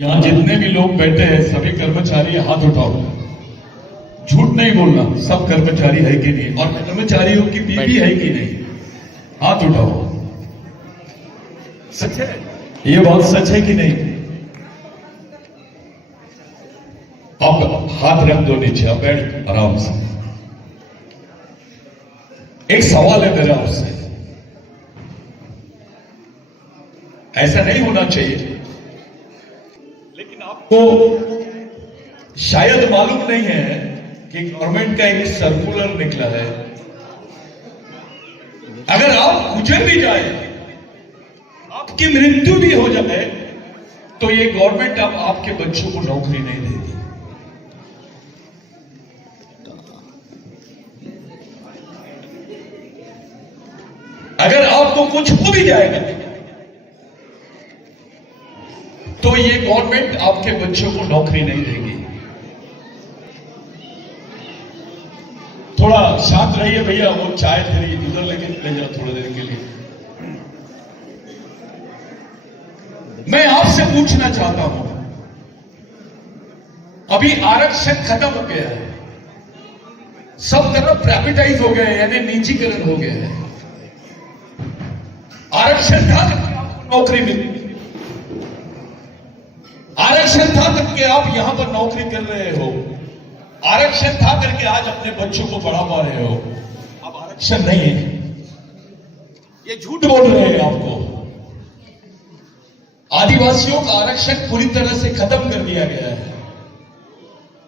यहाँ जितने भी लोग बैठे हैं सभी कर्मचारी हाथ उठाओ। झूठ नहीं बोलना, सब कर्मचारी है कि नहीं और कर्मचारियों की बीवी है कि नहीं, हाथ उठाओ। सच है, ये बात सच है कि नहीं? अब हाथ रख दो नीचे, अब बैठ आराम से। एक सवाल है मेरा आपसे, ऐसा नहीं होना चाहिए, लेकिन आपको शायद मालूम नहीं है कि गवर्नमेंट का एक सर्कुलर निकला है। अगर आप गुजर भी जाए, आपकी मृत्यु भी हो जाए, तो ये गवर्नमेंट अब आपके बच्चों को नौकरी नहीं देगी। अगर आपको कुछ हो भी जाएगा तो ये गवर्नमेंट आपके बच्चों को नौकरी नहीं देगी। थोड़ा शांत रहिए भैया, वो चाय तेरी इधर लेके ले जाओ थोड़ी देर के लिए। मैं आपसे पूछना चाहता हूं, अभी आरक्षण खत्म हो गया है, सब तरफ प्राइवेटाइज हो गए, यानी निजीकरण हो गया है। आरक्षण था आपको नौकरी मिली, आरक्षण था करके आप यहां पर नौकरी कर रहे हो, आरक्षण था करके आज अपने बच्चों को पढ़ा पा रहे हो। अब आरक्षण नहीं है, ये झूठ बोल रहे हैं आपको। आदिवासियों का आरक्षण पूरी तरह से खत्म कर दिया गया है।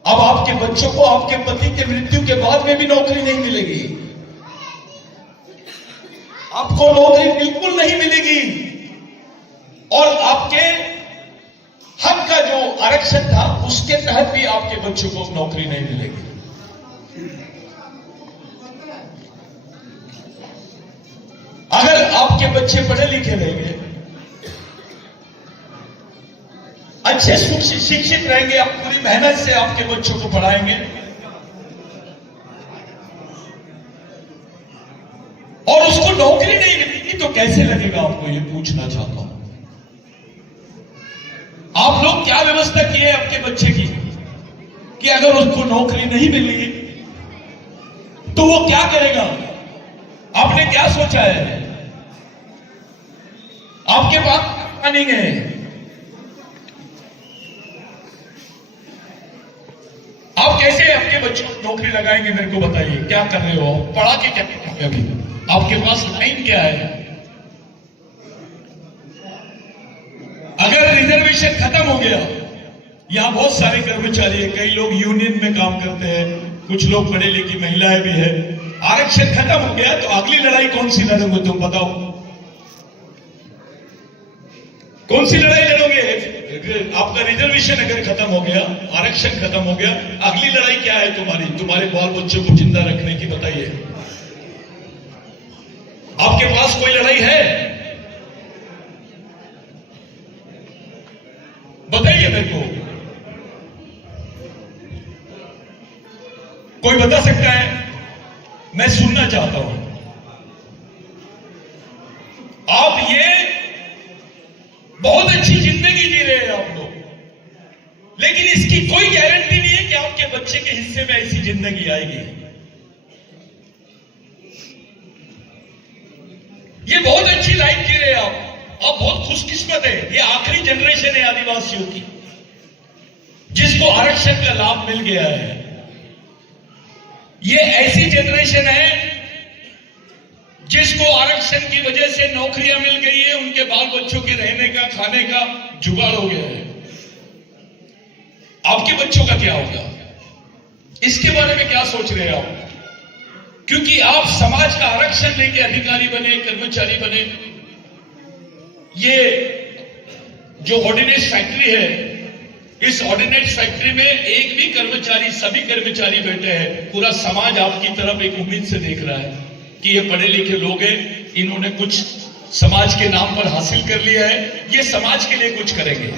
अब आपके बच्चों को आपके पति के मृत्यु के बाद में भी नौकरी नहीं मिलेगी, आपको नौकरी बिल्कुल नहीं मिलेगी, और आपके हक का जो आरक्षण था उसके तहत भी आपके बच्चों को नौकरी नहीं मिलेगी। अगर आपके बच्चे पढ़े लिखे रहेंगे, अच्छे शिक्षित रहेंगे, आप पूरी मेहनत से आपके बच्चों को पढ़ाएंगे और उसको नौकरी नहीं मिलेगी तो कैसे लगेगा आपको, ये पूछना चाहता हूं। आप लोग क्या व्यवस्था की है आपके बच्चे की कि अगर उसको नौकरी नहीं मिली तो वो क्या करेगा? आपने क्या सोचा है? आपके पास प्लानिंग है? आप कैसे आपके बच्चों को नौकरी लगाएंगे, मेरे को बताइए। क्या कर रहे हो, पढ़ा के क्या कर रहे हो? अभी आपके पास लाइन क्या है? अगर रिजर्वेशन खत्म हो गया, यहां बहुत सारे कर्मचारी हैं, कई लोग यूनियन में काम करते हैं, कुछ लोग पढ़े लिखी महिलाएं भी हैं, आरक्षण खत्म हो गया तो अगली लड़ाई कौन सी लड़ोगे तुम बताओ? कौन सी लड़ाई लड़ोगे? आपका रिजर्वेशन अगर खत्म हो गया, आरक्षण खत्म हो गया, अगली लड़ाई क्या है तुम्हारी? तुम्हारे बाल बच्चों को जिंदा रखने की, बताइए। आपके पास कोई लड़ाई है? बताइए मेरे को, कोई बता सकता है? मैं सुनना चाहता हूं। आप ये बहुत अच्छी जिंदगी जी रहे हैं आप लोग, लेकिन इसकी कोई गारंटी नहीं है कि आपके बच्चे के हिस्से में ऐसी जिंदगी आएगी। ये बहुत अच्छी लाइफ जी रहे हैं आप बहुत खुशकिस्मत है। ये आखिरी जनरेशन है आदिवासियों की जिसको आरक्षण का लाभ मिल गया है। ये ऐसी जनरेशन है जिसको आरक्षण की वजह से नौकरियां मिल गई है, उनके बाल बच्चों के रहने का, खाने का जुगाड़ हो गया है। आपके बच्चों का क्या होगा? इसके बारे में क्या सोच रहे हैं आप? क्योंकि आप समाज का आरक्षण लेके अधिकारी बने, कर्मचारी बने। ये जो ऑर्डिनेंस फैक्ट्री है, इस ऑर्डिनेंस फैक्ट्री में एक भी कर्मचारी, सभी कर्मचारी बैठे हैं। पूरा समाज आपकी तरफ एक उम्मीद से देख रहा है कि ये पढ़े लिखे लोग हैं, इन्होंने कुछ समाज के नाम पर हासिल कर लिया है, ये समाज के लिए कुछ करेंगे।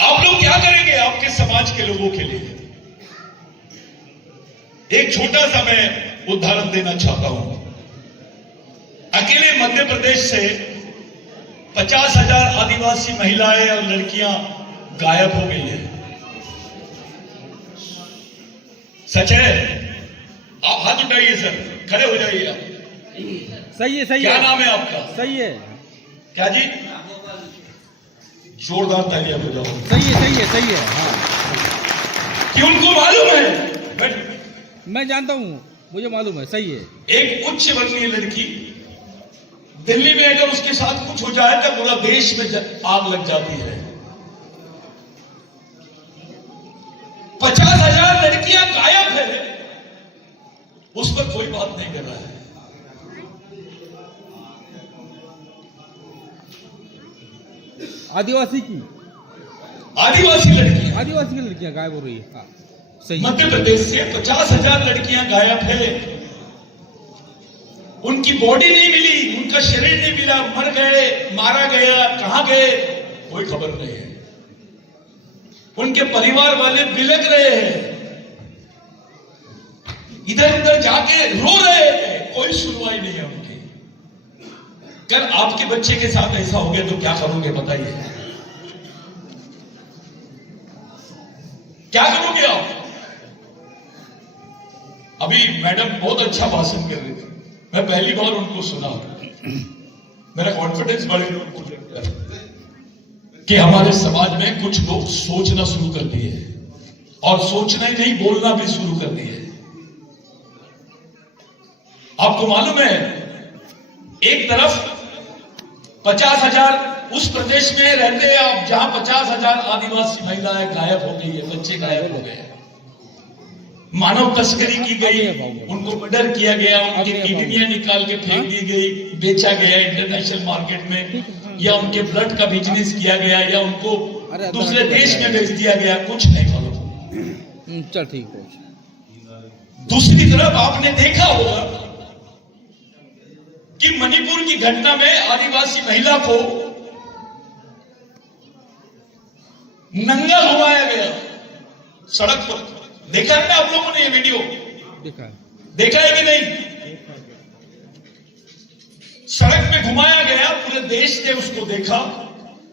आप लोग क्या करेंगे आपके समाज के लोगों के लिए? एक छोटा सा मैं उदाहरण देना चाहता हूं। अकेले मध्य प्रदेश से 50,000 आदिवासी महिलाएं और लड़कियां गायब हो गई है। सच है? आप हाथ उठाइए सर, खड़े हो जाइए आप। सही है, सही क्या है। नाम है आपका? सही है, क्या जी? जोरदार तालियां बजाओ। सही है, सही है, सही है। हाँ, कि उनको मालूम है, मैं जानता हूँ, मुझे मालूम है। सही है। एक उच्च वर्गीय लड़की दिल्ली में अगर उसके साथ कुछ हो जाए तो पूरा देश में आग लग जाती है। 50,000 लड़कियां गायब है, उस पर कोई बात नहीं कर रहा है। आदिवासी की लड़कियां गायब हो रही है। हाँ, सही है। मध्य प्रदेश से 50,000 लड़कियां गायब है। उनकी बॉडी नहीं मिली, उनका शरीर नहीं मिला, मर गए, मारा गया, कहां गए कोई खबर नहीं है। उनके परिवार वाले बिलख रहे हैं, इधर उधर जाके रो रहे हैं, कोई सुनवाई नहीं है उनकी। कल आपके बच्चे के साथ ऐसा हो गया तो क्या करोगे बताइए? क्या करोगे आप? अभी मैडम बहुत अच्छा भाषण कर रही थी, मैं पहली बार उनको सुना, मेरा कॉन्फिडेंस बढ़ गया कि हमारे समाज में कुछ लोग सोचना शुरू कर दिए और सोचना ही नहीं, बोलना भी शुरू कर दिए। आपको मालूम है, एक तरफ 50,000 उस प्रदेश में रहते हैं आप जहां 50,000 आदिवासी महिलाएं गायब हो गई है, बच्चे गायब हो गए, मानव तस्करी की गई, उनको मर्डर किया गया, उनकी किडनियां निकाल के फेंक दी गई, बेचा गया इंटरनेशनल मार्केट में, या उनके ब्लड का बिजनेस किया गया, या उनको दूसरे देश में बेच दिया गया, कुछ नहीं मालूम। चल ठीक है। दूसरी तरफ आपने देखा होगा कि मणिपुर की घटना में आदिवासी महिला को नंगा घुमाया गया सड़क पर। देखा है ना आप लोगों ने ये वीडियो? देखा है कि नहीं? सड़क पे घुमाया गया, पूरे देश ने उसको देखा,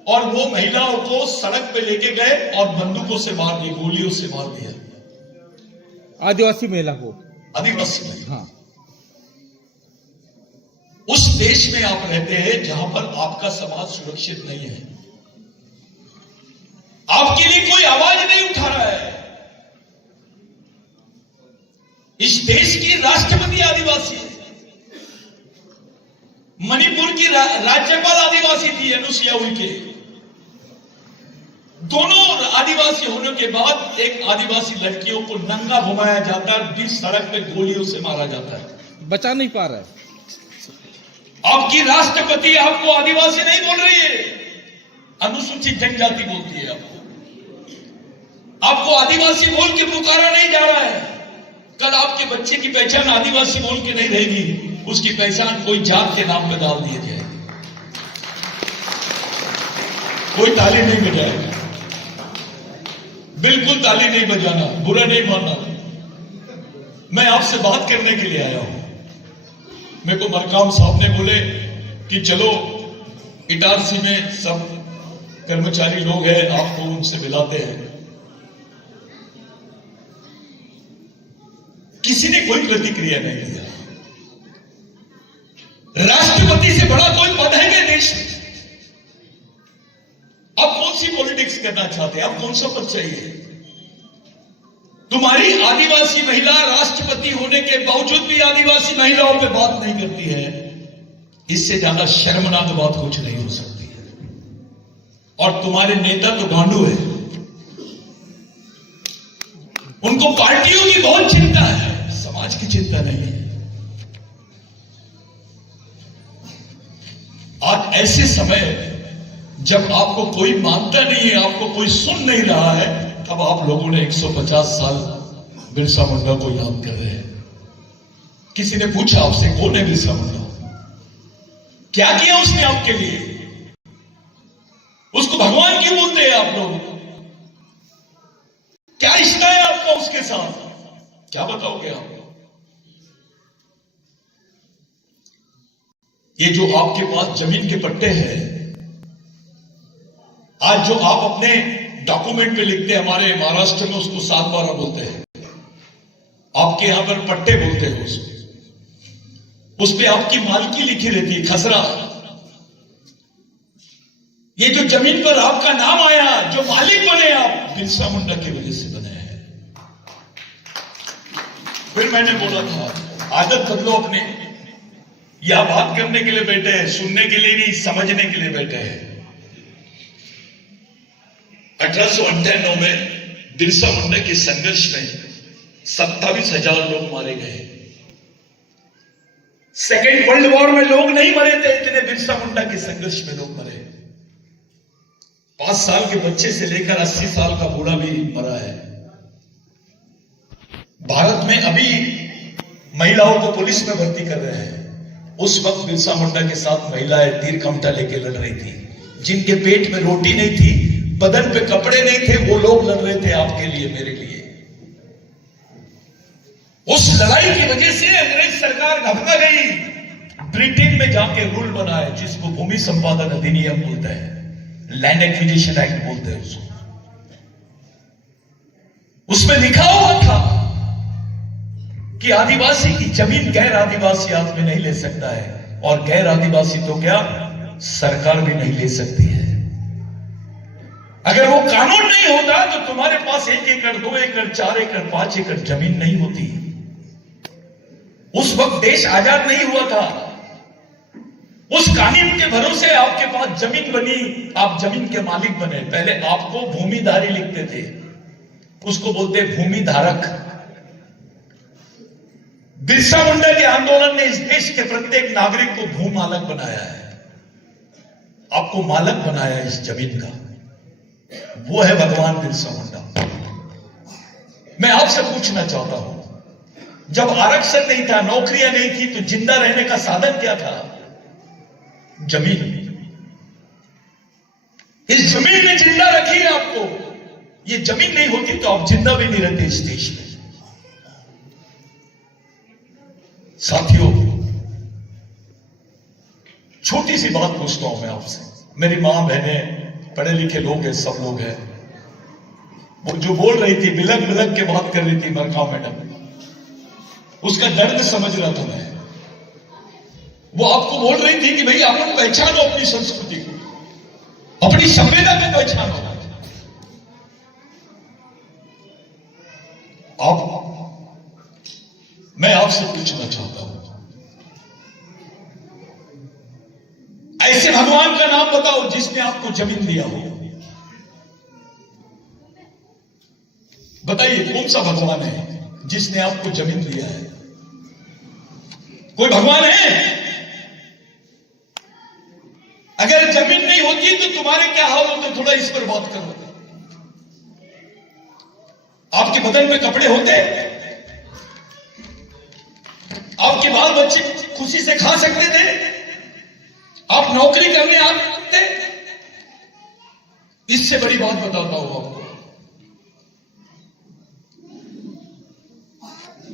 और वो महिलाओं को सड़क पे लेके गए और बंदूकों से मार दिया, गोलियों से मार दिया। आदिवासी महिला को, आदिवासी महिला। हाँ। उस देश में आप रहते हैं जहां पर आपका समाज सुरक्षित नहीं है, आपके लिए कोई आवाज नहीं उठा रहा है। इस देश की राष्ट्रपति आदिवासी है, मणिपुर की राज्यपाल आदिवासी थी अनुसुईया उइके। दोनों आदिवासी होने के बाद एक आदिवासी लड़कियों को नंगा घुमाया जाता है, बीच सड़क पे गोलियों से मारा जाता है। बचा नहीं पा रहा है। आपकी राष्ट्रपति आपको आदिवासी नहीं बोल रही है, अनुसूचित जनजाति बोलती है आपको। आपको आदिवासी बोल के पुकारा नहीं जा रहा है। कल आपके बच्चे की पहचान आदिवासी बोल के नहीं रहेगी, उसकी पहचान कोई जात के नाम पर डाल दिया जाएगी। कोई ताली नहीं बजाएगा, बिल्कुल ताली नहीं बजाना, बुरा नहीं मानना। मैं आपसे बात करने के लिए आया हूं। मेरे को मरकाम साहब ने बोले कि चलो इटारसी में सब कर्मचारी लोग हैं, आपको उनसे मिलाते हैं। किसी ने कोई प्रतिक्रिया नहीं दिया। राष्ट्रपति से बड़ा कोई पद है क्या देश में? आप कौन सी पॉलिटिक्स करना चाहते हैं? आप कौन सा पद चाहिए? तुम्हारी आदिवासी महिला राष्ट्रपति होने के बावजूद भी आदिवासी महिलाओं पे बात नहीं करती है। इससे ज्यादा शर्मनाक बात कुछ नहीं हो सकती है। और तुम्हारे नेता तो गांडू है, उनको पार्टियों की बहुत चिंता है, समाज की चिंता नहीं है। आज ऐसे समय जब आपको कोई मानता नहीं है, आपको कोई सुन नहीं रहा है, तब आप लोगों ने 150 साल बिरसा मुंडा को याद कर रहे हैं। किसी ने पूछा आपसे, कौन है बिरसा मुंडा? क्या किया उसने आपके लिए? उसको भगवान क्यों बोलते हैं आप लोग? क्या रिश्ता है आपका उसके साथ? क्या बताओगे आप? ये जो आपके पास जमीन के पट्टे हैं, आज जो आप अपने डॉक्यूमेंट में लिखते हैं, हमारे महाराष्ट्र में उसको 7/12 बोलते हैं, आपके यहां पर पट्टे बोलते हैं उसको, उस पे आपकी मालकी लिखी रहती है, खसरा। ये जो जमीन पर आपका नाम आया, जो मालिक बने आप, बिरसा मुंडा की वजह से बने हैं। फिर मैंने बोला था, आदत बदलो अपने। यह बात करने के लिए बैठे हैं, सुनने के लिए नहीं, समझने के लिए बैठे हैं। 1898 में बिरसा मुंडा के संघर्ष में 27,000 लोग मारे गए। सेकेंड वर्ल्ड वॉर में लोग नहीं मरे थे इतने, बिरसा मुंडा के संघर्ष में लोग मरे। 5 साल के बच्चे से लेकर 80 साल का बूढ़ा भी मरा है। भारत में अभी महिलाओं को पुलिस में भर्ती कर रहे हैं। उस वक्त बिरसा मुंडा के साथ महिलाएं तीर कमटा लेके लड़ रही थी। जिनके पेट में रोटी नहीं थी, बदन पे कपड़े नहीं थे, वो लोग लड़ रहे थे आपके लिए, मेरे लिए। उस लड़ाई की वजह से अंग्रेज सरकार घबरा गई, ब्रिटेन में जाके रूल बनाए, जिसको भूमि संपादन अधिनियम बोलते हैं, लैंड एक्विजिशन एक्ट बोलते हैं उसको। उसमें लिखा हुआ था कि आदिवासी की जमीन गैर आदिवासी आदमी नहीं ले सकता है, और गैर आदिवासी तो क्या, सरकार भी नहीं ले सकती है। अगर वो कानून नहीं होता तो तुम्हारे पास 1 एकड़, 2 एकड़, 4 एकड़, 5 एकड़ जमीन नहीं होती। उस वक्त देश आजाद नहीं हुआ था। उस कानून के भरोसे आपके पास जमीन बनी, आप जमीन के मालिक बने। पहले आपको भूमिधारी लिखते थे, उसको बोलते भूमि धारक। बिरसा मुंडा के आंदोलन ने इस देश के प्रत्येक नागरिक को भू मालक बनाया है, आपको मालक बनाया इस जमीन का। वो है भगवान बिरसा मुंडा। मैं आपसे पूछना चाहता हूं, जब आरक्षण नहीं था, नौकरियां नहीं थी, तो जिंदा रहने का साधन क्या था? जमीन। इस जमीन ने जिंदा रखी है आपको। ये जमीन नहीं होती तो आप जिंदा भी नहीं रहते इस देश में। साथियों, छोटी सी बात पूछता हूं मैं आपसे। मेरी मां बहनें, पढ़े लिखे लोग हैं, सब लोग हैं। वो जो बोल रही थी, बिलक बिलक के बात कर रही थी मरकाव मैडम, उसका दर्द समझ रहा था मैं। वो आपको बोल रही थी कि भाई आप पहचानो अपनी संस्कृति को, अपनी सभ्यता को पहचानो। मैं आपसे पूछना चाहता हूं, ऐसे भगवान का नाम बताओ जिसने आपको जमीन दिया हो। बताइए कौन सा भगवान है जिसने आपको जमीन दिया है? कोई भगवान है? अगर जमीन नहीं होती तो तुम्हारे क्या हाल होते, थोड़ा इस पर बात करो। आपके बदन में कपड़े होते, आपके बाल बच्चे खुशी से खा सकते थे, आप नौकरी करने आते। इससे बड़ी बात बताता हूं आपको,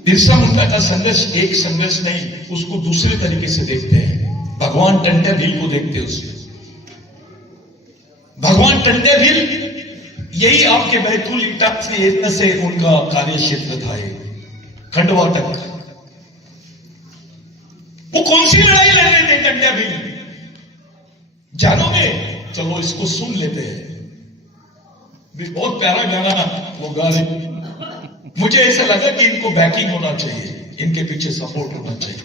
बिरसा मुंडा का संघर्ष एक संघर्ष नहीं, उसको दूसरे तरीके से देखते हैं। भगवान टंटे भील को देखते हैं उसमें। भगवान टंटे भील यही आपके बैतूल इतना से उनका कार्य क्षेत्र था, खंडवा तक। वो कौन सी लड़ाई लड़ रहे थे टंटे भील, जानोगे? चलो इसको सुन लेते हैं। बहुत प्यारा गाना वो गा रहे। मुझे ऐसा लगा कि इनको बैकिंग होना चाहिए, इनके पीछे सपोर्ट होना चाहिए।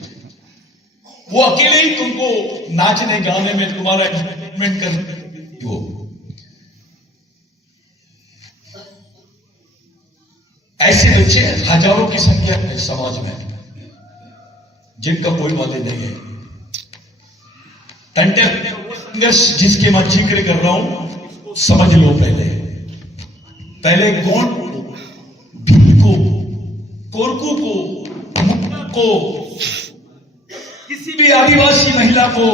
वो अकेले ही तुमको नाचने गाने में तुम्हारा एंटरटेनमेंट कर। वो ऐसे बच्चे हजारों की संख्या में समाज में, जिनका कोई वाले नहीं है। टंटे जिसके मैं जिक्र कर रहा हूं, समझ लो। पहले कौन भील को, कोरकू को, मुन्ना को, किसी भी आदिवासी महिला को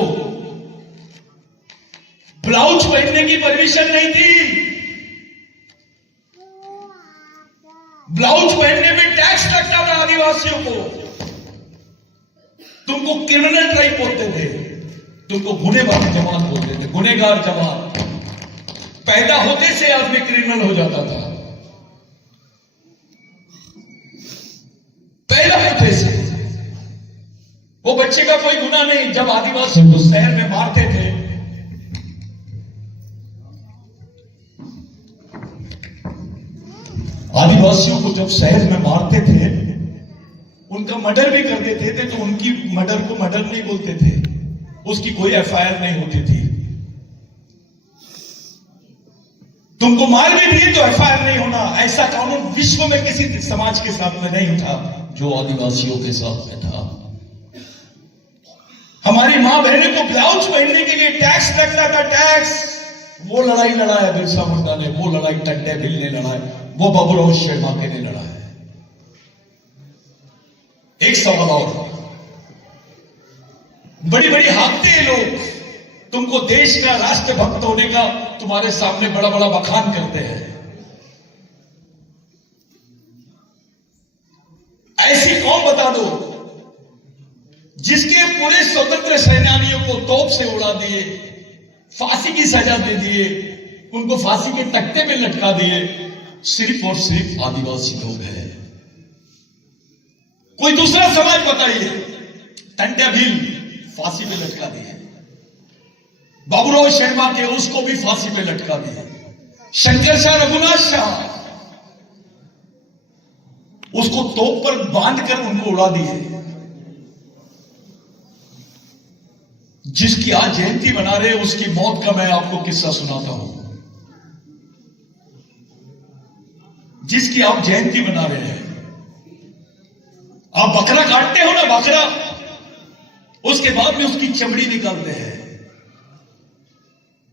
ब्लाउज पहनने की परमिशन नहीं थी। ब्लाउज पहनने में टैक्स लगता था आदिवासियों को। तुमको क्रिमिनल ट्राइब बोलते थे, तुमको गुनेगार जमात बोलते थे, गुनेगार जमात। पैदा होते से आदमी क्रिमिनल हो जाता था, पैदा होते से। वो बच्चे का कोई गुनाह नहीं। जब आदिवासी को शहर में मारते थे, आदिवासियों को जब शहर में मारते थे, उनका मर्डर भी कर देते थे, तो उनकी मर्डर को मर्डर नहीं बोलते थे, उसकी कोई एफआईआर नहीं होती थी। तुमको मार भी दिए तो एफआईआर नहीं होना, ऐसा कानून विश्व में किसी समाज के साथ में नहीं था जो आदिवासियों के साथ में था। हमारी मां बहनों को ब्लाउज पहनने के लिए टैक्स लगता था, टैक्स। वो लड़ाई लड़ा है बिरसा मुंडा ने, वो लड़ाई टंडे बिल ने लड़ा है, वो बाबूराव शेरमाके ने लड़ा है। एक सवाल और, बड़ी बड़ी हाकते हैं लोग, तुमको देश का राष्ट्रभक्त होने का तुम्हारे सामने बड़ा बड़ा बखान करते हैं। ऐसी कौन बता दो जिसके पूरे स्वतंत्र सेनानियों को तोप से उड़ा दिए, फांसी की सजा दे दिए, उनको फांसी के तख्ते में लटका दिए, सिर्फ और सिर्फ आदिवासी लोग हैं। कोई दूसरा समाज बताइए, टंडे भील फांसी पे लटका दिए, बाबूराव शेरमाके उसको भी फांसी पे लटका दिए, शंकर शाह रघुनाथ शाह उसको तोप पर बांधकर उनको उड़ा दिए। जिसकी आज जयंती मना रहे, उसकी मौत का मैं आपको किस्सा सुनाता हूं। जिसकी आप जयंती मना रहे हैं, आप बकरा काटते हो ना, बकरा, उसके बाद में उसकी चमड़ी निकालते हैं।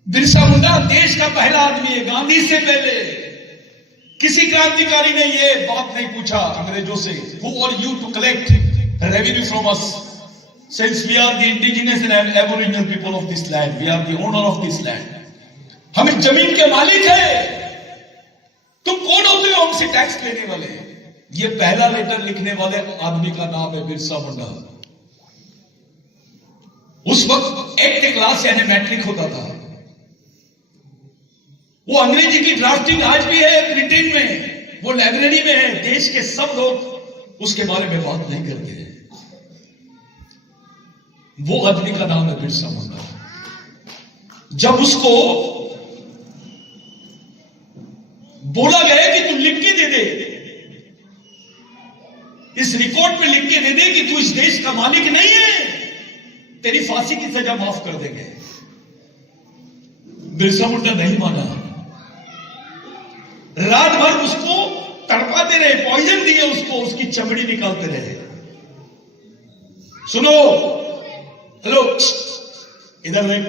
बिरसा मुंडा देश का पहला आदमी है, गांधी से पहले किसी क्रांतिकारी ने ये बात नहीं पूछा अंग्रेजों से, who are you to collect revenue from us, since we are the indigenous and aboriginal people of this land, we are the owner of this land, हम इस जमीन के मालिक हैं, तुम कौन होते हो हमसे टैक्स लेने वाले? ये पहला लेटर लिखने वाले आदमी का नाम है बिरसा मुंडा। उस वक्त 8th क्लास यानी मैट्रिक होता था। वो अंग्रेजी की ड्राफ्टिंग आज भी है ब्रिटेन में, वो लाइब्रेरी में है। देश के सब लोग उसके बारे में बात नहीं करते हैं। वो आदमी का नाम है बिरसा मुंडा। जब उसको बोला गया कि तू लिख के दे दे, इस रिकॉर्ड पे लिख के दे दे कि तू इस देश का मालिक नहीं है, तेरी फांसी की सजा माफ कर देंगे, बिरसा मुंडा नहीं माना। रात भर उसको तड़पाते रहे, पॉइजन दिए उसको, उसकी चमड़ी निकालते रहे। सुनो, हेलो, इधर देख,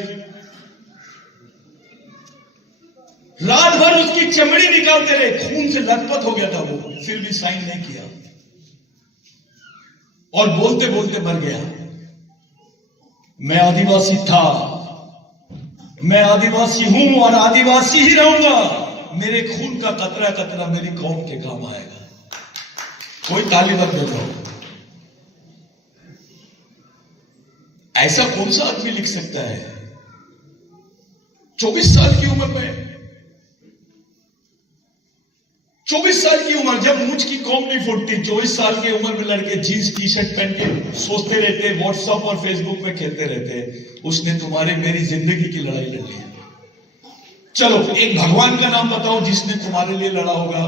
रात भर उसकी चमड़ी निकालते रहे, खून से लथपथ हो गया था वो, फिर भी साइन नहीं किया और बोलते बोलते मर गया। मैं आदिवासी था, मैं आदिवासी हूं और आदिवासी ही रहूंगा। मेरे खून का कतरा कतरा मेरी कौम के काम आएगा। कोई ताली मत बजाओ। ऐसा कौन सा आदमी लिख सकता है 24 साल की उम्र में? 24 साल की उम्र, जब मुझ की कौम नहीं फूटती, 24 साल की उम्र में लड़के जीन्स टी शर्ट पहन के सोचते रहते, व्हाट्सएप और फेसबुक में खेलते रहते, उसने तुम्हारी मेरी जिंदगी की लड़ाई लड़ ली। चलो एक भगवान का नाम बताओ जिसने तुम्हारे लिए लड़ा होगा।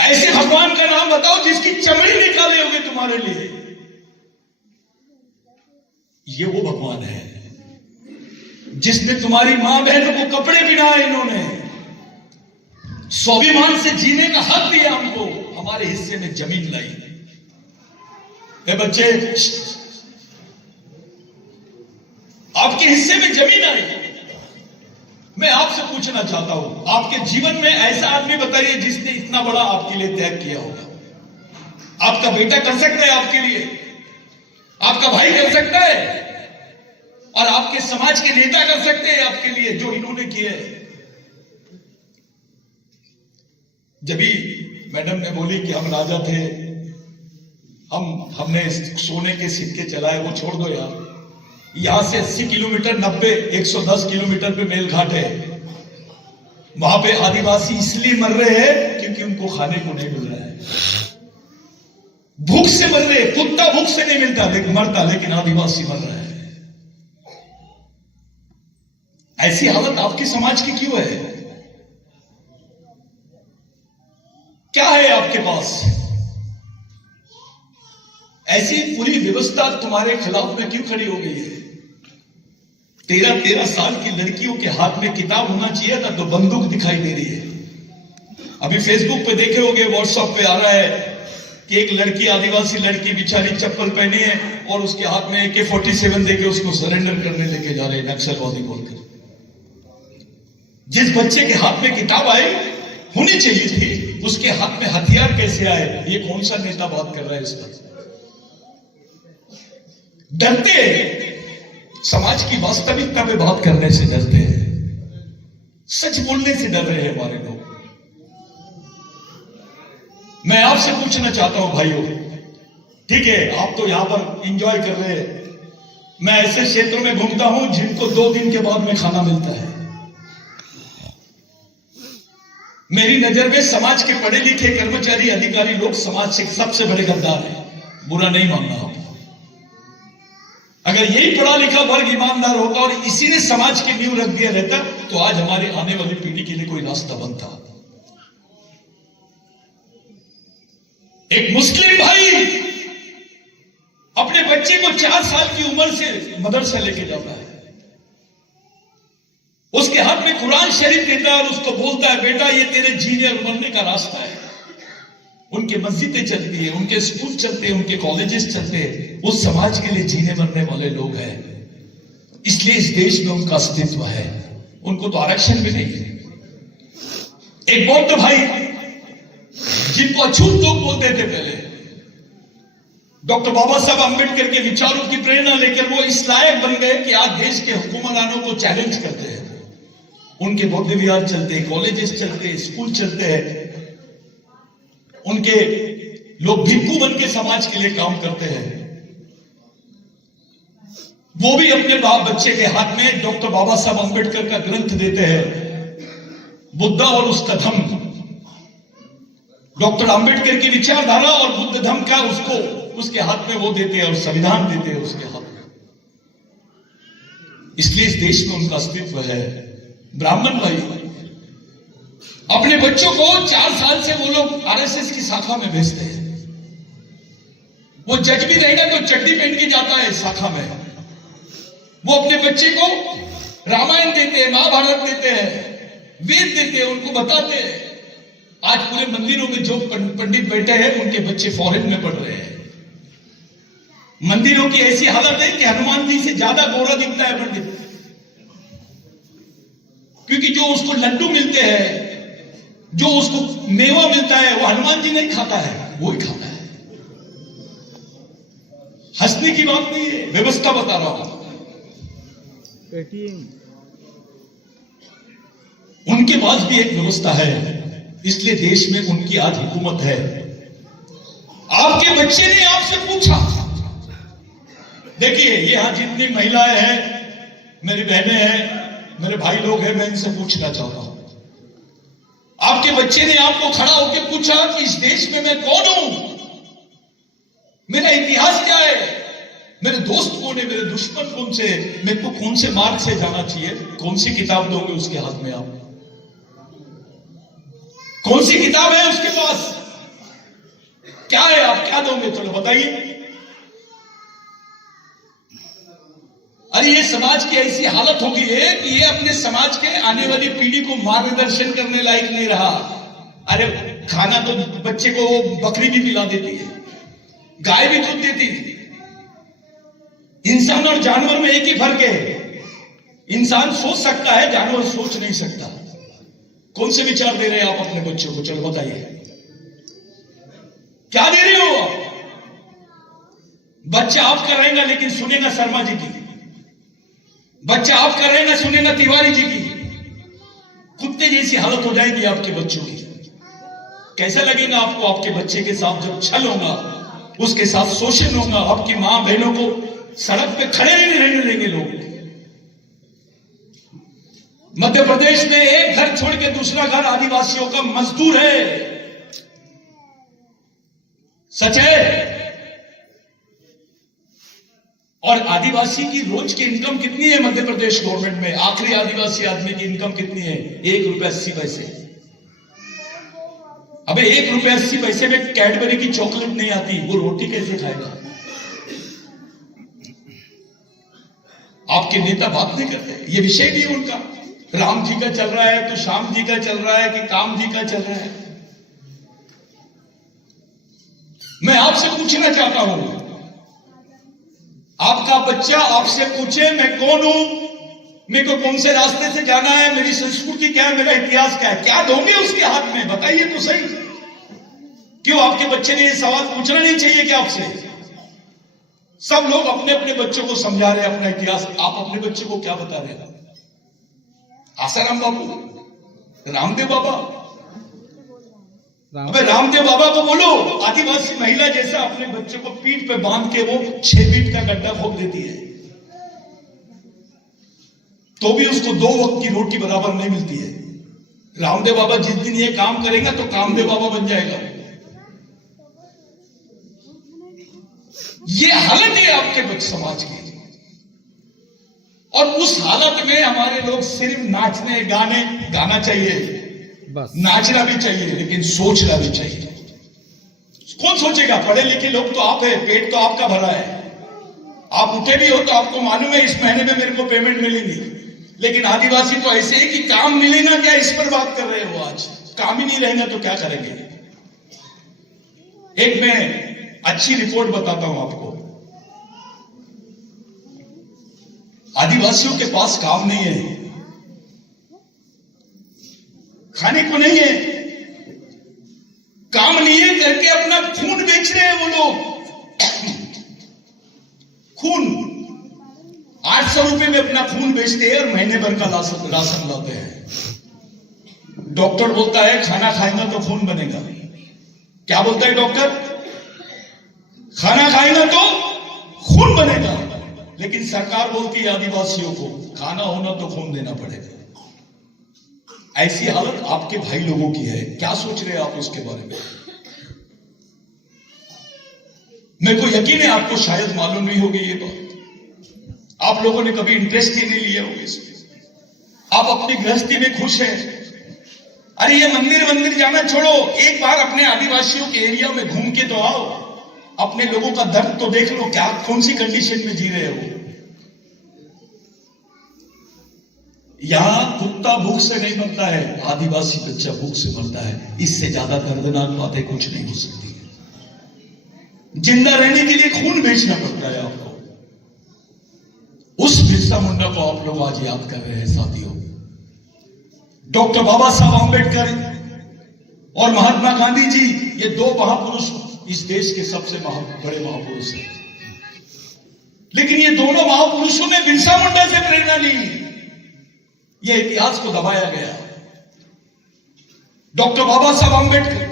ऐसे भगवान का नाम बताओ जिसकी चमड़ी निकाले होगे तुम्हारे लिए। ये वो भगवान है जिसने तुम्हारी मां बहनों को कपड़े पहनाए, इन्होंने स्वाभिमान से जीने का हक दिया हमको, हमारे हिस्से में जमीन लाई। ए बच्चे, आपके हिस्से में जमीन आई। मैं आपसे पूछना चाहता हूं, आपके जीवन में ऐसा आदमी बताइए जिसने इतना बड़ा आपके लिए त्याग किया होगा। आपका बेटा कर सकता है आपके लिए, आपका भाई कर सकता है, और आपके समाज के नेता कर सकते हैं आपके लिए जो इन्होंने किए। जब भी मैडम ने बोली कि हम राजा थे, हमने सोने के सिक्के चलाए, वो छोड़ दो यार। यहां से 80 किलोमीटर 90 110 किलोमीटर पे मेलघाट है। वहां पे आदिवासी इसलिए मर रहे हैं क्योंकि उनको खाने को नहीं मिल रहा है। भूख से मर रहे हैं, कुत्ता भूख से नहीं मिलता लेकिन मरता, लेकिन आदिवासी मर रहा है। ऐसी हालत आपके समाज की क्यों है? क्या है आपके पास? ऐसी पूरी व्यवस्था तुम्हारे खिलाफ में क्यों खड़ी हो गई है? 13-13 साल की लड़कियों के हाथ में किताब होना चाहिए था तो बंदूक दिखाई दे रही है। अभी फेसबुक पे देखे होंगे, व्हाट्सएप पे आ रहा है कि एक लड़की, आदिवासी लड़की बेचारी चप्पल पहनी है और उसके हाथ में AK-47 देके उसको सरेंडर करने लेके जा रहे हैं नक्सलवादी बोलकर। जिस बच्चे के हाथ में किताब आई होनी चाहिए थी, उसके हाथ में हथियार कैसे आए? ये कौन सा नेता बात कर रहा है इस पर? डरते हैं, समाज की वास्तविकता में बात करने से डरते हैं, सच बोलने से डर रहे हैं हमारे लोग। मैं आपसे पूछना चाहता हूं भाइयों, ठीक है आप तो यहां पर एंजॉय कर रहे हैं, मैं ऐसे क्षेत्रों में घूमता हूं जिनको 2 दिन के बाद में खाना मिलता है। मेरी नजर में समाज के पढ़े लिखे कर्मचारी, अधिकारी लोग समाज से सबसे बड़े गद्दार हैं। बुरा नहीं मानना आप। अगर यही पढ़ा लिखा वर्ग ईमानदार होता और इसी ने समाज के नींव रख दिया रहता तो आज हमारे आने वाली पीढ़ी के लिए कोई रास्ता बनता। एक मुस्लिम भाई अपने बच्चे को 4 साल की उम्र से मदरसा लेके जाता है, उसके हाथ में कुरान शरीफ देता है और उसको बोलता है बेटा ये तेरे जीने और मरने का रास्ता है। उनके मस्जिदें चलती है, उनके स्कूल चलते हैं, उनके कॉलेजेस चलते हैं, उस समाज के लिए जीने मरने वाले लोग हैं। इसलिए इस देश में उनका अस्तित्व है, उनको तो आरक्षण भी नहीं है। एक बौद्ध भाई जिनको अछूत लोग बोलते थे पहले, डॉक्टर बाबा साहब अंबेडकर के विचारों की प्रेरणा लेकर वो इस लायक बन गए कि आज देश के हुक्मरानों को चैलेंज करते हैं। उनके बौद्ध विहार चलते हैं, कॉलेजेस चलते हैं, स्कूल चलते हैं, उनके लोग भिक्खू बन के समाज के लिए काम करते हैं। वो भी अपने बच्चे के हाथ में डॉक्टर बाबा साहब अंबेडकर का ग्रंथ देते हैं, बुद्धा और उसका धम्म। डॉक्टर अंबेडकर की विचारधारा और बुद्ध धम्म का उसको उसके हाथ में वो देते हैं और संविधान देते हैं उसके हाथ में। इसलिए इस देश में उनका अस्तित्व है। ब्राह्मण भाई अपने बच्चों को 4 साल से वो लोग आरएसएस की शाखा में भेजते हैं। वो जज भी रहेगा तो चड्डी पहन के जाता है शाखा में। वो अपने बच्चे को रामायण देते हैं, महाभारत देते हैं, वेद देते हैं, उनको बताते हैं। आज पूरे मंदिरों में जो पंडित बैठे हैं उनके बच्चे फॉरेन में पढ़ रहे हैं। मंदिरों की ऐसी हालत है कि हनुमान जी से ज्यादा गोरा दिखता है पंडित, क्योंकि जो उसको लड्डू मिलते हैं, जो उसको मेवा मिलता है, वो हनुमान जी नहीं खाता है, वो ही खाता है। हंसने की बात नहीं है, व्यवस्था बता रहा हूं। उनके पास भी एक व्यवस्था है, इसलिए देश में उनकी आज हुकूमत है। आपके बच्चे ने आपसे पूछा, देखिए ये यहां जितनी महिलाएं हैं, मेरी बहनें हैं, मेरे भाई लोग हैं, मैं इनसे पूछना चाहता हूं। आपके बच्चे ने आपको खड़ा होकर पूछा कि इस देश में मैं कौन हूं, मेरा इतिहास क्या है, मेरे दोस्त कौन है, मेरे दुश्मन कौन से, मेरे को कौन से मार्ग से जाना चाहिए, कौन सी किताब दोगे उसके हाथ में आप? कौन सी किताब है उसके पास? क्या है, आप क्या दोगे? चलो बताइए। अरे ये समाज की ऐसी हालत हो गई है कि ये अपने समाज के आने वाली पीढ़ी को मार्गदर्शन करने लायक नहीं रहा। अरे खाना तो बच्चे को बकरी भी पिला देती है, गाय भी दूध देती है। इंसान और जानवर में एक ही फर्क है, इंसान सोच सकता है, जानवर सोच नहीं सकता। कौन से विचार दे रहे हैं आप अपने बच्चों को? चलो बताइए, क्या दे रहे हो आप? बच्चा आपका रहेगा लेकिन सुनेगा शर्मा जी की, बच्चा आपका रहेगा सुनेगा तिवारी जी की। कुत्ते जैसी हालत हो जाएगी आपके बच्चों की। कैसा लगेगा आपको? आपके बच्चे के साथ जब छल होगा, उसके साथ शोषण होगा, आपकी मां बहनों को सड़क पे खड़े नहीं रहने देंगे लोग। मध्य प्रदेश में एक घर छोड़ के दूसरे दूसरा घर आदिवासियों का मजदूर है। सच है। और आदिवासी की रोज की इनकम कितनी है मध्य प्रदेश गवर्नमेंट में? आखिरी आदिवासी आदमी की इनकम कितनी है? ₹1.80। अबे ₹1.80 में कैडबरी की चॉकलेट नहीं आती, वो रोटी कैसे खाएगा? आपके नेता बात नहीं करते, ये विषय भी उनका। राम जी का चल रहा है तो श्याम जी का चल रहा है कि काम जी का चल रहा है? मैं आपसे पूछना चाहता हूं, आपका बच्चा आपसे पूछे मैं कौन हूं, मेरे को कौन से रास्ते से जाना है, मेरी संस्कृति क्या है, मेरा इतिहास क्या है, क्या दोगे उसके हाथ में? बताइए तो सही। क्यों आपके बच्चे ने यह सवाल पूछना नहीं चाहिए क्या आपसे? सब लोग अपने अपने बच्चों को समझा रहे हैं अपना इतिहास, आप अपने बच्चे को क्या बता रहे हैं? आसाराम बाबू, रामदेव बाबा, अबे रामदेव बाबा को बोलो आदिवासी महिला जैसा अपने बच्चे को पीठ पे बांध के वो 6 फीट का गड्ढा खोद देती है, तो भी उसको 2 वक्त की रोटी बराबर नहीं मिलती है। रामदेव बाबा जिस दिन ये काम करेगा तो कामदेव बाबा बन जाएगा। ये हालत है आपके समाज की, और उस हालत में हमारे लोग सिर्फ नाचने गाना चाहिए, बस नाचना भी चाहिए, लेकिन सोचना भी चाहिए। कौन सोचेगा? पढ़े लिखे लोग तो आप है, पेट तो आपका भरा है, आप उठे भी हो तो आपको मालूम है इस महीने में मेरे को पेमेंट मिलेगी। लेकिन आदिवासी तो ऐसे है कि काम मिलेगा क्या, इस पर बात कर रहे हो। आज काम ही नहीं रहेगा तो क्या करेंगे? एक मैं अच्छी रिपोर्ट बताता हूं आपको। आदिवासियों के पास काम नहीं है, खाने को नहीं है, काम नहीं है करके अपना खून बेच रहे हैं वो लोग। खून 800 रुपए में अपना खून बेचते हैं और महीने भर का राशन लाते हैं। डॉक्टर बोलता है खाना खाएगा तो खून बनेगा। क्या बोलता है डॉक्टर? खाना खाएगा तो खून बनेगा। लेकिन सरकार बोलती है आदिवासियों को खाना होना तो खून देना पड़ेगा। ऐसी हालत आपके भाई लोगों की है। क्या सोच रहे हैं आप उसके बारे में? मेरे को यकीन है आपको शायद मालूम नहीं होगी ये बात। आप लोगों ने कभी इंटरेस्ट ही नहीं लिया होगा इसमें। आप अपनी गृहस्थी में खुश हैं। अरे ये मंदिर जाना छोड़ो, एक बार अपने आदिवासियों के एरिया में घूम के तो आओ, अपने लोगों का दर्द तो देख लो, क्या कौन सी कंडीशन में जी रहे हो। यहां कुत्ता भूख से नहीं मरता है, आदिवासी बच्चा भूख से मरता है। इससे ज्यादा दर्दनाक बातें कुछ नहीं हो सकती है। जिंदा रहने के लिए खून बेचना पड़ता है आपको। उस बिरसा मुंडा को आप लोग आज याद कर रहे हैं साथियों। डॉक्टर बाबा साहब आंबेडकर और महात्मा गांधी जी, ये 2 महापुरुष इस देश के सबसे बड़े महापुरुष हैं। लेकिन ये दोनों महापुरुषों ने बिरसा मुंडा से प्रेरणा ली। यह इतिहास को दबाया गया। डॉक्टर बाबा साहब आंबेडकर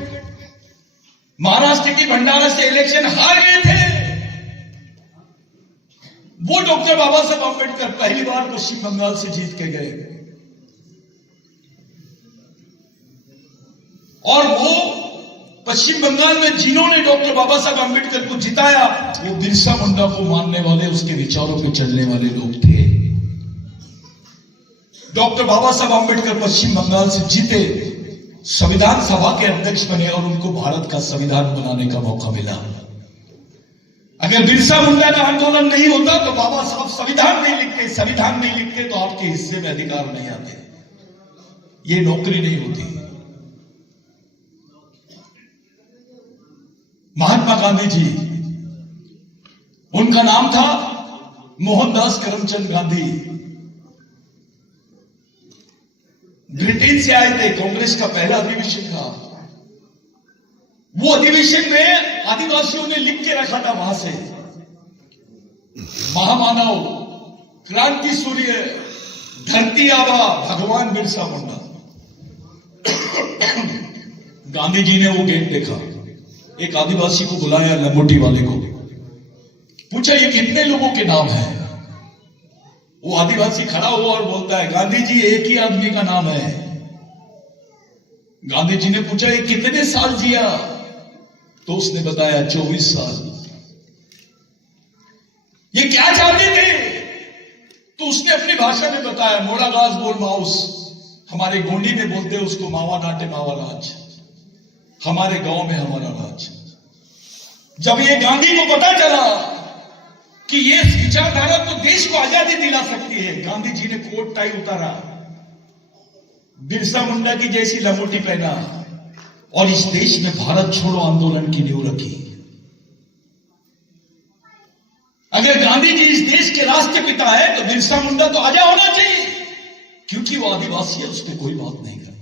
महाराष्ट्र की भंडारा से इलेक्शन हार गए थे। वो डॉक्टर बाबा साहब आंबेडकर पहली बार पश्चिम बंगाल से जीत के गए, और वो पश्चिम बंगाल में जिन्होंने डॉक्टर बाबा साहब आंबेडकर को जिताया, वो बिरसा मुंडा को मानने वाले, उसके विचारों पे चलने वाले लोग थे। डॉक्टर बाबा साहब आंबेडकर पश्चिम बंगाल से जीते, संविधान सभा के अध्यक्ष बने और उनको भारत का संविधान बनाने का मौका मिला। अगर बिरसा मुंडा का आंदोलन नहीं होता तो बाबा साहब संविधान नहीं लिखते तो आपके हिस्से में अधिकार नहीं आते, ये नौकरी नहीं होती। महात्मा गांधी जी, उनका नाम था मोहनदास करमचंद गांधी। ब्रिटेन से आए थे, कांग्रेस का पहला अधिवेशन था। वो अधिवेशन में आदिवासियों ने लिख के रखा था वहां से, महामानव, क्रांति सूर्य, धरती आबा भगवान बिरसा मुंडा। गांधी जी ने वो गेट देखा, एक आदिवासी को बुलाया, लंगोटी वाले को पूछा ये कितने लोगों के नाम है। वो आदिवासी खड़ा हुआ और बोलता है गांधी जी एक ही आदमी का नाम है, गांधी जी ने पूछा ये कितने साल जिया, तो उसने बताया 24 साल। ये क्या चाहते थे, तो उसने अपनी भाषा में बताया, मोड़ा गाज बोल माउस, हमारे गोंडी में बोलते हैं उसको मावा नाटे मावा राज, हमारे गांव में हमारा राज। जब ये गांधी को पता चला कि ये विचारधारा तो देश को आजादी दिला सकती है, गांधी जी ने कोट टाई उतारा, बिरसा मुंडा की जैसी लंगोटी पहना और इस देश में भारत छोड़ो आंदोलन की नींव रखी। अगर गांधी जी इस देश के राष्ट्रपिता है तो बिरसा मुंडा तो आजा होना चाहिए, क्योंकि वो आदिवासी है, उस पर कोई बात नहीं करता।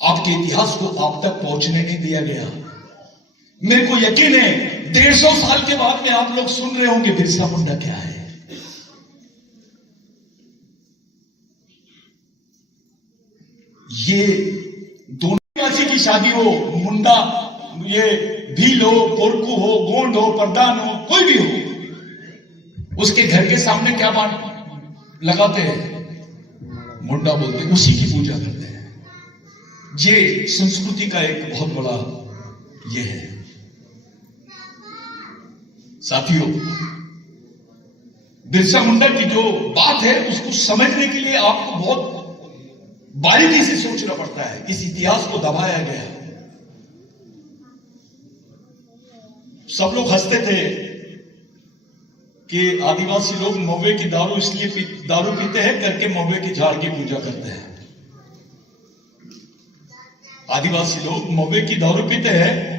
आपके इतिहास को आप तक पहुंचने नहीं दिया गया। मेरे को यकीन है 150 साल के बाद में आप लोग सुन रहे होंगे बिरसा मुंडा क्या है। ये दोनों आदिवासी की शादी हो, मुंडा, ये भील हो, कोरकू हो, गोंड हो, प्रधान हो, कोई भी हो, उसके घर के सामने क्या बात लगाते हैं, मुंडा बोलते हैं, उसी की पूजा करते हैं। ये संस्कृति का एक बहुत बड़ा ये है। साथियों, बिरसा मुंडा की जो बात है उसको समझने के लिए आपको बहुत बारीकी से सोचना पड़ता है। इस इतिहास को दबाया गया है। सब लोग हंसते थे कि आदिवासी लोग महुए की दारू इसलिए दारू पीते हैं करके महुए की झाड़ की पूजा करते हैं। आदिवासी लोग महुए की दारू पीते हैं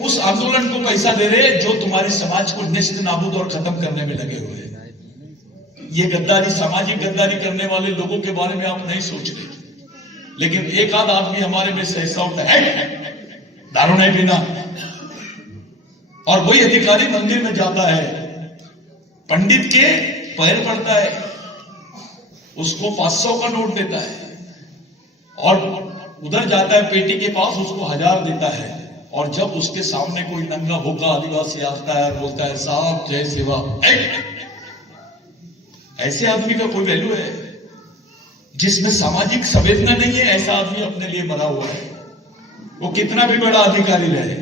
उस आंदोलन को पैसा दे रहे हैं जो तुम्हारे समाज को निस्त नाबूद और खत्म करने में लगे हुए हैं। ये गद्दारी, सामाजिक गद्दारी करने वाले लोगों के बारे में आप नहीं सोच रहे, लेकिन एक आध आदमी हमारे में से ऐसा होता है दारू नहीं पीना, और वही अधिकारी मंदिर में जाता है, पंडित के पैर पड़ता है, उसको 500 का नोट देता है, और उधर जाता है पेटी के पास, उसको 1000 देता है, और जब उसके सामने कोई नंगा भूखा आदिवासी आता है, बोलता है साहब जय सेवा, ऐसे आदमी का कोई वैल्यू है? जिसमें सामाजिक संवेदना नहीं है, ऐसा आदमी अपने लिए मरा हुआ है, वो कितना भी बड़ा अधिकारी रहे।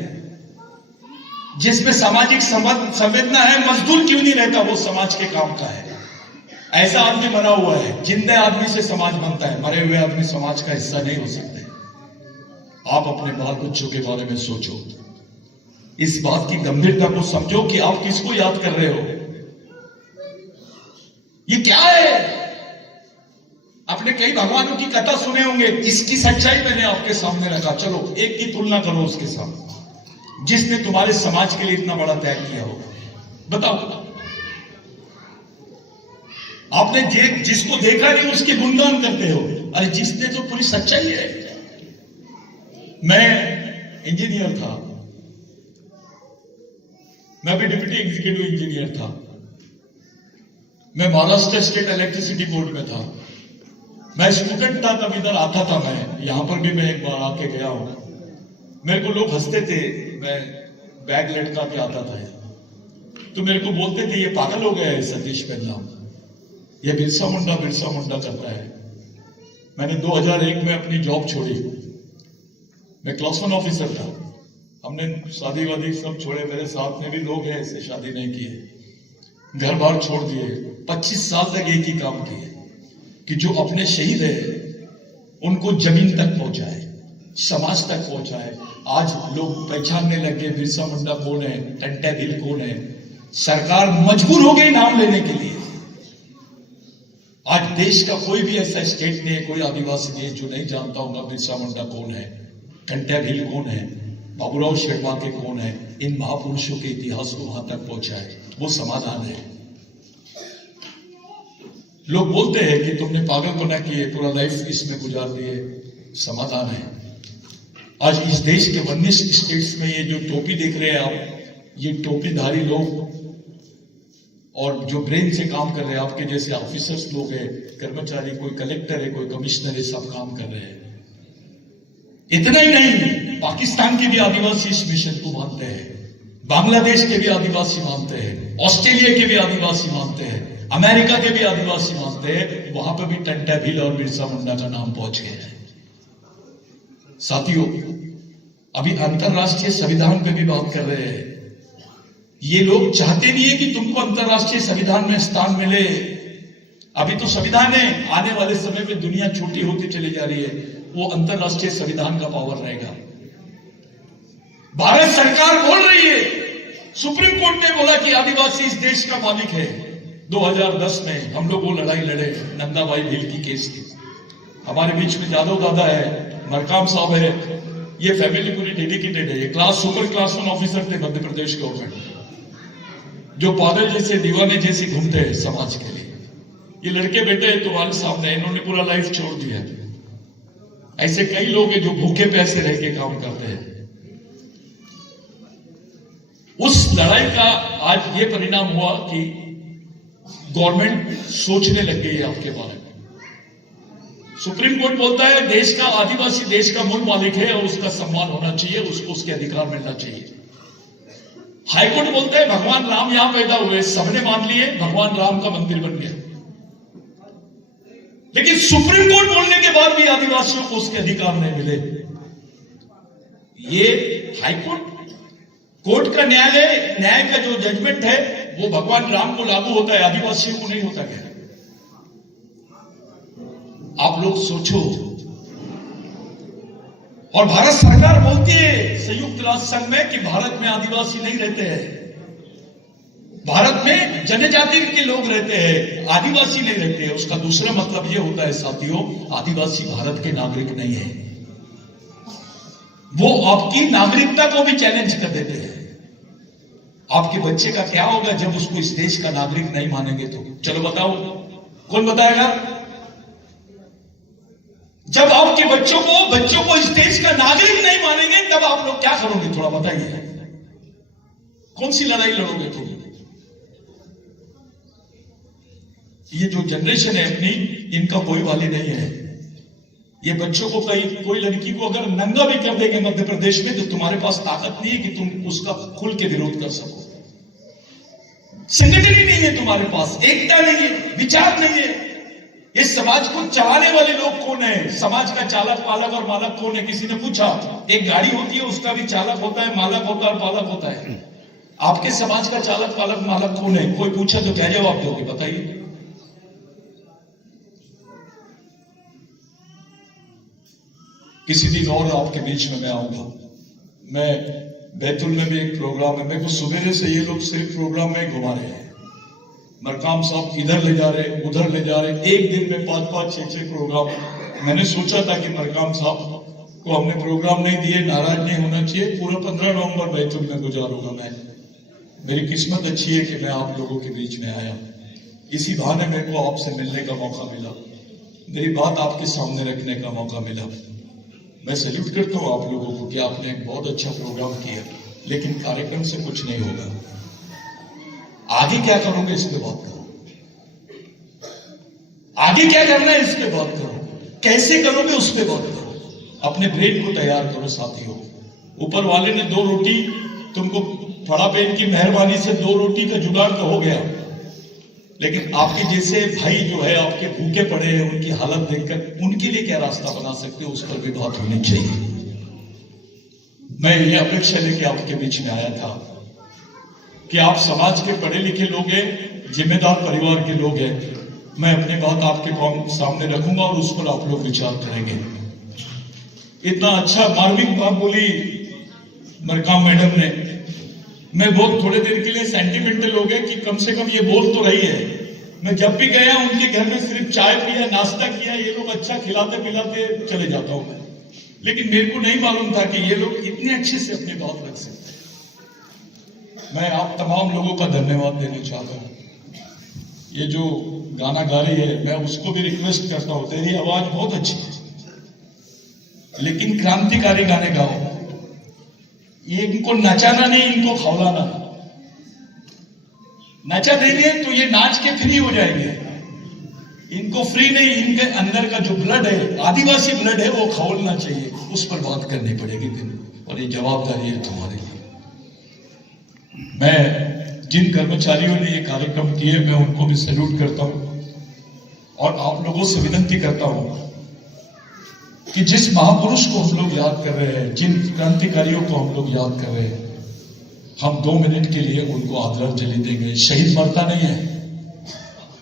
जिसमें सामाजिक संवेदना है, मजदूर क्यों नहीं रहता, वो समाज के काम का है, ऐसा आदमी मरा हुआ है। जिंदे आदमी से समाज बनता है, मरे हुए आदमी समाज का हिस्सा नहीं हो सकते। आप अपने बाल बच्चों के बारे में सोचो, इस बात की गंभीरता को समझो कि आप किसको याद कर रहे हो। ये क्या है? आपने कई भगवानों की कथा सुने होंगे, इसकी सच्चाई मैंने आपके सामने रखा। चलो एक की तुलना करो उसके साथ, जिसने तुम्हारे समाज के लिए इतना बड़ा त्याग किया हो। बताओ, आपने जिसको देखा नहीं उसके गुणगान करते हो। अरे जिसने तो पूरी सच्चाई है। मैं इंजीनियर था, मैं भी डिप्टी एग्जीक्यूटिव इंजीनियर था, मैं महाराष्ट्र स्टेट इलेक्ट्रिसिटी बोर्ड में था। मैं स्टूडेंट था तब इधर आता था, मैं यहां पर भी मैं एक बार आके गया हूं। मेरे को लोग हंसते थे, मैं बैग लटका के आता था, तो मेरे को बोलते थे ये पागल हो गया है सतीश पहला, ये बिरसा मुंडा करता है। मैंने 2001 में अपनी जॉब छोड़ी, मैं क्लास 1 ऑफिसर था। हमने शादी वादी सब छोड़े, मेरे साथ में भी लोग हैं ऐसे शादी नहीं किए, घर बार छोड़ दिए। 25 साल तक एक ही काम किए कि जो अपने शहीद है उनको जमीन तक पहुंचाए, समाज तक पहुंचाए। आज लोग पहचानने लगे बिरसा मुंडा कौन है, टंटा भिल कौन है। सरकार मजबूर हो गई नाम लेने के लिए। आज देश का कोई भी ऐसा स्टेट नहीं है, कोई आदिवासी नहीं है जो नहीं जानता होगा बिरसा मुंडा कौन है, टंटा भिल कौन है, बाबूराव शेरवाके कौन है। इन महापुरुषों के इतिहास को वहां तक पहुंचाए, वो समाधान है। लोग बोलते हैं कि तुमने पागलपना किए, पूरा लाइफ इसमें गुजार दिए, समाधान है। आज इस देश के 19 स्टेट्स में ये जो टोपी देख रहे हैं आप, ये टोपीधारी लोग और जो ब्रेन से काम कर रहे हैं, आपके जैसे ऑफिसर्स लोग हैं, कर्मचारी, कोई कलेक्टर है, कोई कमिश्नर है, सब काम कर रहे हैं। इतना ही नहीं, पाकिस्तान के भी आदिवासी इस मिशन को मानते हैं, बांग्लादेश के भी आदिवासी मानते हैं, ऑस्ट्रेलिया के भी आदिवासी मानते हैं, अमेरिका के भी आदिवासी मानते हैं। वहां पर भी टंटा भिल और बिरसा मुंडा का नाम पहुंच गया है। साथियों, अभी अंतरराष्ट्रीय संविधान पे भी बात कर रहे हैं। ये लोग चाहते नहीं है कि तुमको अंतरराष्ट्रीय संविधान में स्थान मिले। अभी तो संविधान है, आने वाले समय में दुनिया छोटी होती चली जा रही है, वो अंतरराष्ट्रीय संविधान का पावर रहेगा। भारत सरकार बोल रही है, सुप्रीम कोर्ट ने बोला कि आदिवासी इस देश का मालिक है। 2010 में हम लोग वो लड़ाई लड़े नंदाबाई भील की केस की। हमारे बीच में जादव दादा है, मरकाम साहब है, ये फैमिली पूरी डेडिकेटेड है। ये सुपर क्लास 1 ऑफिसर थे मध्य प्रदेश गवर्नमेंट, जो पागल जैसे दीवाने जैसे घूमते हैं समाज के लिए। ये लड़के बेटे तुम्हारे सामने, इन्होंने पूरा लाइफ छोड़ दिया। ऐसे कई लोग हैं जो भूखे प्यासे रह के काम करते हैं। उस लड़ाई का आज ये परिणाम हुआ कि गवर्नमेंट सोचने लग गई है आपके बारे में। सुप्रीम कोर्ट बोलता है देश का आदिवासी देश का मूल मालिक है और उसका सम्मान होना चाहिए, उसको उसके अधिकार मिलना चाहिए। हाईकोर्ट बोलता है भगवान राम यहां पैदा हुए, सबने मान लिए, भगवान राम का मंदिर बन गया। लेकिन सुप्रीम कोर्ट बोलने के बाद भी आदिवासियों को उसके अधिकार नहीं मिले। ये हाईकोर्ट कोर्ट का न्याय का जो जजमेंट है वो भगवान राम को लागू होता है, आदिवासियों को नहीं होता क्या? आप लोग सोचो। और भारत सरकार बोलती है संयुक्त राष्ट्र संघ में कि भारत में आदिवासी नहीं रहते हैं, भारत में जनजाति के लोग रहते हैं, आदिवासी नहीं रहते हैं। उसका दूसरा मतलब यह होता है साथियों, आदिवासी भारत के नागरिक नहीं है। वो आपकी नागरिकता को भी चैलेंज कर देते हैं। आपके बच्चे का क्या होगा जब उसको इस देश का नागरिक नहीं मानेंगे तो? चलो बताओ, कौन बताएगा? जब आपके बच्चों को इस देश का नागरिक नहीं मानेंगे तब आप लोग क्या करोगे? थोड़ा बताइए, कौन सी लड़ाई लड़ोगे तुम? ये जो जनरेशन है अपनी, इनका कोई वाली नहीं है। ये बच्चों को कोई लड़की को अगर नंगा भी कर देंगे मध्य प्रदेश में तो तुम्हारे पास ताकत नहीं है कि तुम उसका खुल के विरोध कर सको। संगठन ही नहीं है तुम्हारे पास, एकता नहीं है, विचार नहीं है। इस समाज को चलाने वाले लोग कौन है? समाज का चालक, पालक और मालक कौन है? किसी ने पूछा? एक गाड़ी होती है, उसका भी चालक होता है, मालक होता है और पालक होता है। आपके समाज का चालक, पालक, मालक कौन है? कोई पूछा तो क्या जवाब दोगे? बताइए। किसी दिन और आपके बीच में मैं आऊंगा। मैं बैतूल में भी एक प्रोग्राम है, मेरे को सवेरे से ये लोग सिर्फ प्रोग्राम में घुमा रहे हैं। मरकाम साहब इधर ले जा रहे, उधर ले जा रहे, एक दिन में 5-5, 6-6 प्रोग्राम। मैंने सोचा था कि मरकाम साहब को हमने प्रोग्राम नहीं दिए, नाराज नहीं होना चाहिए। पूरा 15 नवंबर बैतूल में गुजारूंगा मैं। मेरी किस्मत अच्छी है कि मैं आप लोगों के बीच में आया। इसी बहाने मेरे को आपसे मिलने का मौका मिला, मेरी बात आपके सामने रखने का मौका मिला। मैं सैल्यूट करता हूं आप लोगों को कि आपने एक बहुत अच्छा प्रोग्राम किया, लेकिन कार्यक्रम से कुछ नहीं होगा। आगे क्या करोगे इस पे बात करो। आगे क्या करना है इस पे बात करो। कैसे करोगे उस पे बात करो। अपने ब्रेन को तैयार करो साथियों। ऊपर वाले ने 2 रोटी तुमको, फड़ा पेन की मेहरबानी से 2 रोटी का जुगाड़ तो हो गया, लेकिन आपके जैसे भाई जो है आपके भूखे पड़े हैं, उनकी हालत देखकर उनके लिए क्या रास्ता बना सकते हो, उस पर भी बात होनी चाहिए। मैं ये अपेक्षा लेके आपके बीच में आया था कि आप समाज के पढ़े लिखे लोग हैं, जिम्मेदार परिवार के लोग हैं। मैं अपनी बात आपके सामने रखूंगा और उस पर आप लोग विचार करेंगे। इतना अच्छा मार्मिक बात बोली मरकाम मैडम ने। मैं बहुत थोड़े देर के लिए सेंटिमेंटल हो गया कि कम से कम ये बोल तो रही है। मैं जब भी गया उनके घर में सिर्फ चाय पिया, नाश्ता किया, ये लोग अच्छा खिलाते पिलाते चले जाता हूं मैं, लेकिन मेरे को नहीं मालूम था कि ये लोग इतने अच्छे से अपनी बात रख सकते हैं। मैं आप तमाम लोगों का धन्यवाद देना चाहता हूं। ये जो गाना गा रही है, मैं उसको भी रिक्वेस्ट करता हूं, तेरी आवाज बहुत अच्छी है, लेकिन क्रांतिकारी गाने गाओ। ये इनको नचाना नहीं, इनको खौलाना। नचा देंगे तो ये नाच के फ्री हो जाएंगे, इनको फ्री नहीं, इनके अंदर का जो ब्लड है, आदिवासी ब्लड है, वो खौलना चाहिए। उस पर बात करनी पड़ेगी दिन, और ये जवाबदारी है तुम्हारी। मैं जिन कर्मचारियों ने ये कार्यक्रम किए, मैं उनको भी सैल्यूट करता हूं और आप लोगों से विनती करता हूं कि जिस महापुरुष को हम लोग याद कर रहे हैं, जिन क्रांतिकारियों को हम लोग याद कर रहे हैं, हम 2 मिनट के लिए उनको आदरांजलि देंगे। शहीद मरता नहीं है,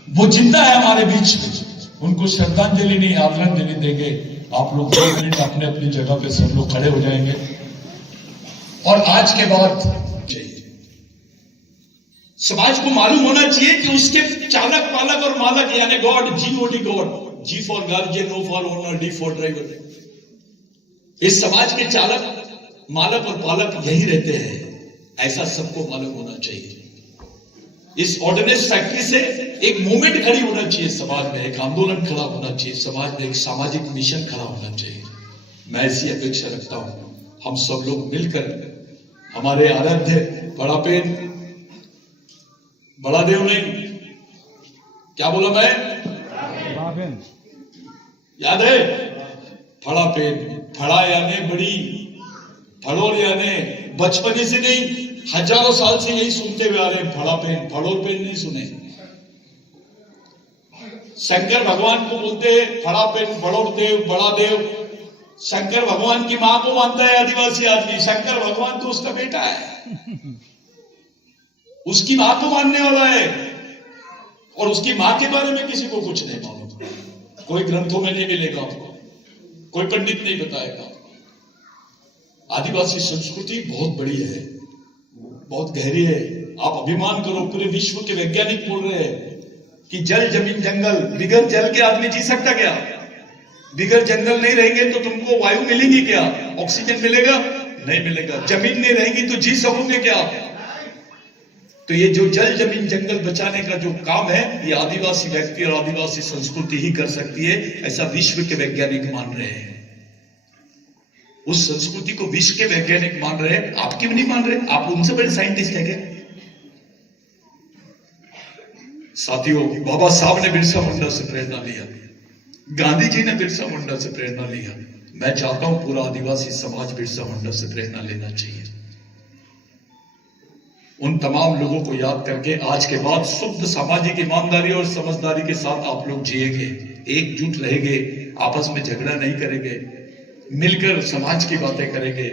वो जिंदा है हमारे बीच में। उनको श्रद्धांजलि नहीं, आदरांजलि देंगे। आप लोग 2 मिनट अपने अपनी जगह पे सब लोग खड़े हो जाएंगे और आज के बाद चाहिए समाज को मालूम होना चाहिए कि उसके चालक, पालक और मालक यानी God, GOD God, G for guardian, O for owner, D for driver. इस समाज के चालक, मालक और पालक यही रहते हैं, ऐसा सबको मालूम होना चाहिए। इस ऑर्डिनेंस फैक्ट्री से एक मूवमेंट खड़ी होना चाहिए समाज में, एक आंदोलन खड़ा होना चाहिए समाज में, एक सामाजिक मिशन खड़ा होना चाहिए। मैं ऐसी अपेक्षा रखता हूं हम सब लोग मिलकर हमारे आराध्य बड़ा पेन, बड़ा देव नहीं, क्या बोला मैं, याद है, फड़ा पेन, फड़ा यानी बड़ी, फड़ोल यानी बचपने से नहीं, हजारों साल से यही सुनते हुए आ रहे हैं, फड़ा पेन, फड़ोल पेन नहीं सुने। शंकर भगवान को बोलते हैं फड़ा पेन, फड़ोल देव, बड़ा देव। शंकर भगवान की मां को मानता है आदिवासी आदमी, शंकर भगवान तो उसका बेटा है, उसकी मां को मानने वाला है, और उसकी मां के बारे में किसी को कुछ नहीं मालूम। कोई ग्रंथों में नहीं मिलेगा आपको, कोई पंडित नहीं बताएगा। आदिवासी संस्कृति बहुत बड़ी है, बहुत गहरी है। आप अभिमान करो, पूरे विश्व के वैज्ञानिक बोल रहे हैं कि जल, जमीन, जंगल, बिगर जल के आदमी जी सकता क्या? बिगर जंगल नहीं रहेंगे तो तुमको वायु मिलेगी क्या? ऑक्सीजन मिलेगा? नहीं मिलेगा। जमीन नहीं रहेगी तो जी सकोगे क्या? तो ये जो जल जमीन जंगल बचाने का जो काम है, ये आदिवासी व्यक्ति और आदिवासी संस्कृति ही कर सकती है, ऐसा विश्व के वैज्ञानिक मान रहे हैं। उस संस्कृति को विश्व के वैज्ञानिक मान रहे हैं, आप क्यों नहीं मान रहे? आप उनसे बड़े साइंटिस्ट है क्या? साथियों, बाबा साहब ने बिरसा मुंडा से प्रेरणा लिया, गांधी जी ने बिरसा मुंडा से प्रेरणा लिया। मैं चाहता हूं पूरा आदिवासी समाज बिरसा मुंडा से प्रेरणा लेना चाहिए। उन तमाम लोगों को याद करके आज के बाद शुद्ध सामाजिक ईमानदारी और समझदारी के साथ आप लोग जिएंगे, एकजुट रहेंगे, आपस में झगड़ा नहीं करेंगे, मिलकर समाज की बातें करेंगे,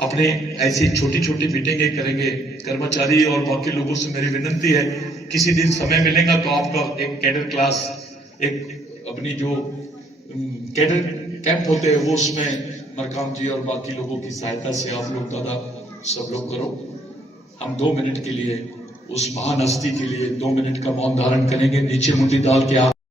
अपने ऐसी छोटी छोटी मीटिंगें करेंगे। कर्मचारी और बाकी लोगों से मेरी विनती है, किसी दिन समय मिलेगा तो आपका एक कैडर क्लास, एक अपनी जो कैडर कैंप होते हैं वो, उसमें मरकाम जी और बाकी लोगों की सहायता से आप लोग दादा सब लोग करो। हम 2 मिनट के लिए उस महान हस्ती के लिए 2 मिनट का मौन धारण करेंगे, नीचे मुट्ठी डाल के आप